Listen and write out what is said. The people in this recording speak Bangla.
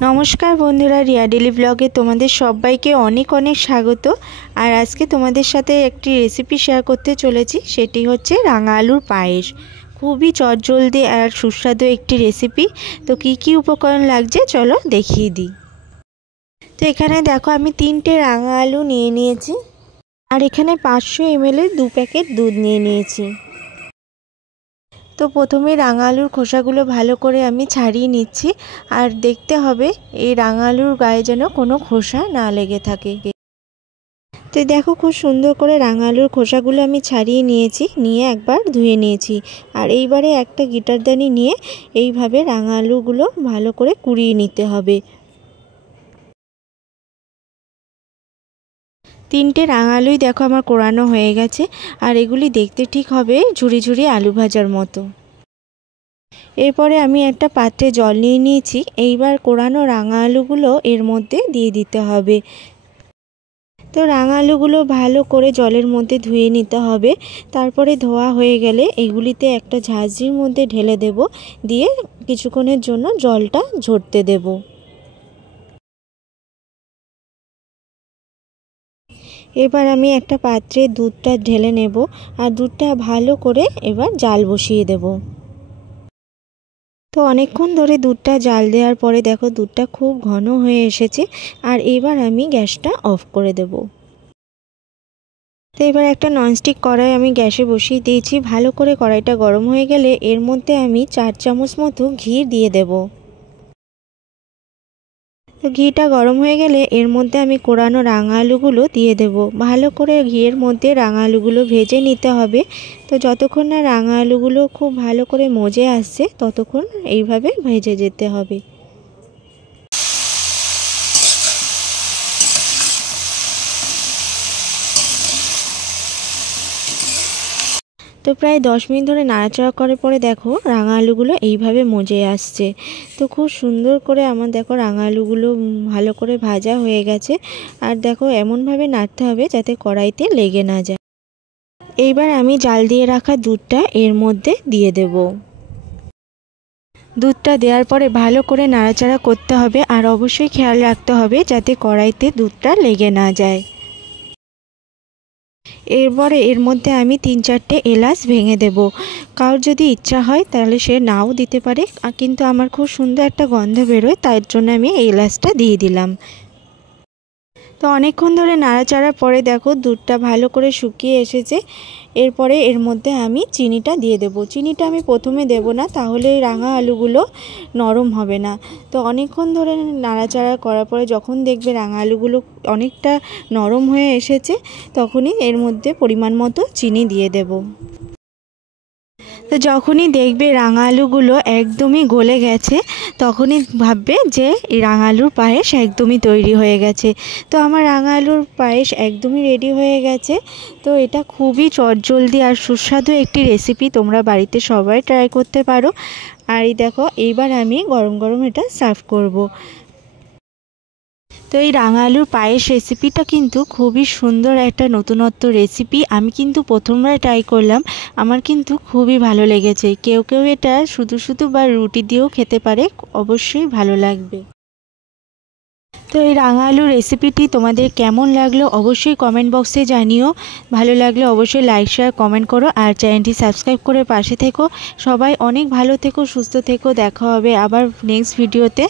नमस्कार बंधुरा रिया डेली ब्लगे तुम्हारे सबाइके अनेक अनेक स्वागत। और आज के तुम्हारे साथे एक रेसिपि शेयर करते चलेছি सेटी होच्छे रांगा आलुर पायेस। खूबই चटजलदी और सुस्वादु एक रेसिपि। तो की उपकरण लागছে चलो देखिए दी। तो एखाने देखो आमी 3টে रांगा आलू निये निয়েছি और एखाने 500 ml 2 पैकेट दूध निये निয়েছি। तो प्रथमे रांगा आलुर खोसागुलो भालो करे आमी छाड़िए निচ্ছি और देखते हबे এই রাঙা আলুর গায়ে যেন কোনো খোসা না লেগে থাকে। তো দেখো খুব সুন্দর করে রাঙা আলুর খোসাগুলো আমি ছাড়িয়ে নিয়েছি, নিয়ে একবার ধুয়ে নিয়েছি। আর এইবারে একটা গিটারদানি নিয়ে এইভাবে রাঙা আলুগুলো ভালো করে কুড়িয়ে নিতে হবে। 3টে রাঙা আলুই দেখো আমার কোড়ানো হয়ে গেছে আর এগুলি দেখতে ঠিক হবে ঝুরি ঝুরি আলু ভাজার মতো। এরপরে আমি একটা পাত্রে জল নিয়ে নিয়েছি। এইবার কোড়ানো রাঙা আলুগুলো এর মধ্যে দিয়ে দিতে হবে। তো রাঙা আলুগুলো ভালো করে জলের মধ্যে ধুয়ে নিতে হবে। তারপরে ধোয়া হয়ে গেলে এগুলিতে একটা ঝাঁঝরির মধ্যে ঢেলে দেব, দিয়ে কিছুক্ষণের জন্য জলটা ঝরতে দেব। এবার আমি একটা পাত্রে দুধটা ঢেলে নেব আর দুধটা ভালো করে এবার জাল বসিয়ে দেব। তো অনেকক্ষণ ধরে দুধটা জাল দেওয়ার পরে দেখো দুধটা খুব ঘন হয়ে এসেছে আর এবার আমি গ্যাসটা অফ করে দেব। তো এবার একটা ননস্টিক কড়াই আমি গ্যাসে বসিয়ে দিয়েছি। ভালো করে কড়াইটা গরম হয়ে গেলে এর মধ্যে আমি 4 চামচ মতো ঘি দিয়ে দেব। তো ঘিটা গরম হয়ে গেলে এর মধ্যে আমি কোড়ানো রাঙা আলুগুলো দিয়ে দেব। ভালো করে ঘিয়ের মধ্যে রাঙা আলুগুলো ভেজে নিতে হবে। তো যতক্ষণ না রাঙা আলুগুলো খুব ভালো করে মজে আসছে ততক্ষণ এইভাবে ভেজে যেতে হবে। তো প্রায় 10 মিনিট ধরে নাড়াচাড়া করার পরে দেখো রাঙা আলুগুলো এইভাবে মজে আসছে। তো খুব সুন্দর করে আমার দেখো রাঙা আলুগুলো ভালো করে ভাজা হয়ে গেছে। আর দেখো এমনভাবে নাড়তে হবে যাতে কড়াইতে লেগে না যায়। এইবার আমি জাল দিয়ে রাখা দুধটা এর মধ্যে দিয়ে দেব। দুধটা দেওয়ার পরে ভালো করে নাড়াচাড়া করতে হবে আর অবশ্যই খেয়াল রাখতে হবে যাতে কড়াইতে দুধটা লেগে না যায়। এরপরে এর মধ্যে আমি 3-4টে এলাচ ভেঙে দেব। কারোর যদি ইচ্ছা হয় তাহলে সে নাও দিতে পারে, কিন্তু আমার খুব সুন্দর একটা গন্ধ বেরোয় তাই জন্য আমি এই এলাচটা দিয়ে দিলাম। তো অনেকক্ষণ ধরে নাড়াচাড়ার পরে দেখো দুধটা ভালো করে শুকিয়ে এসেছে। এরপরে এর মধ্যে আমি চিনিটা দিয়ে দেব। চিনিটা আমি প্রথমে দেব না, তাহলে রাঙা আলুগুলো নরম হবে না। তো অনেকক্ষণ ধরে নাড়াচাড়া করার পরে যখন দেখবে রাঙা আলুগুলো অনেকটা নরম হয়ে এসেছে তখনই এর মধ্যে পরিমাণ মতো চিনি দিয়ে দেব। তো যখনই দেখবে রাঙা আলুগুলো একদমই গলে গেছে তখনই ভাববে যে রাঙা আলুর পায়েস একদমই তৈরি হয়ে গেছে। তো আমার রাঙা আলুর পায়েস একদমই রেডি হয়ে গেছে। তো এটা খুবই চটজলদি আর সুস্বাদু একটি রেসিপি, তোমরা বাড়িতে সবাই ট্রাই করতে পারো। আর এই দেখো এইবার আমি গরম গরম এটা সার্ভ করব। তো এই রাঙা আলুর পায়েস রেসিপিটা কিন্তু খুবই সুন্দর একটা নতুনত্ব রেসিপি। আমি কিন্তু প্রথমবার ট্রাই করলাম, আমার কিন্তু খুবই ভালো লেগেছে। কেউ কেউ এটা শুধু শুধু বা রুটি দিয়েও খেতে পারে, অবশ্যই ভালো লাগবে। তো এই রাঙা আলুর রেসিপিটি তোমাদের কেমন লাগলো অবশ্যই কমেন্ট বক্সে জানিও। ভালো লাগলে অবশ্যই লাইক শেয়ার কমেন্ট করো আর চ্যানেলটি সাবস্ক্রাইব করে পাশে থেকো। সবাই অনেক ভালো থেকো, সুস্থ থেকো। দেখা হবে আবার নেক্সট ভিডিওতে।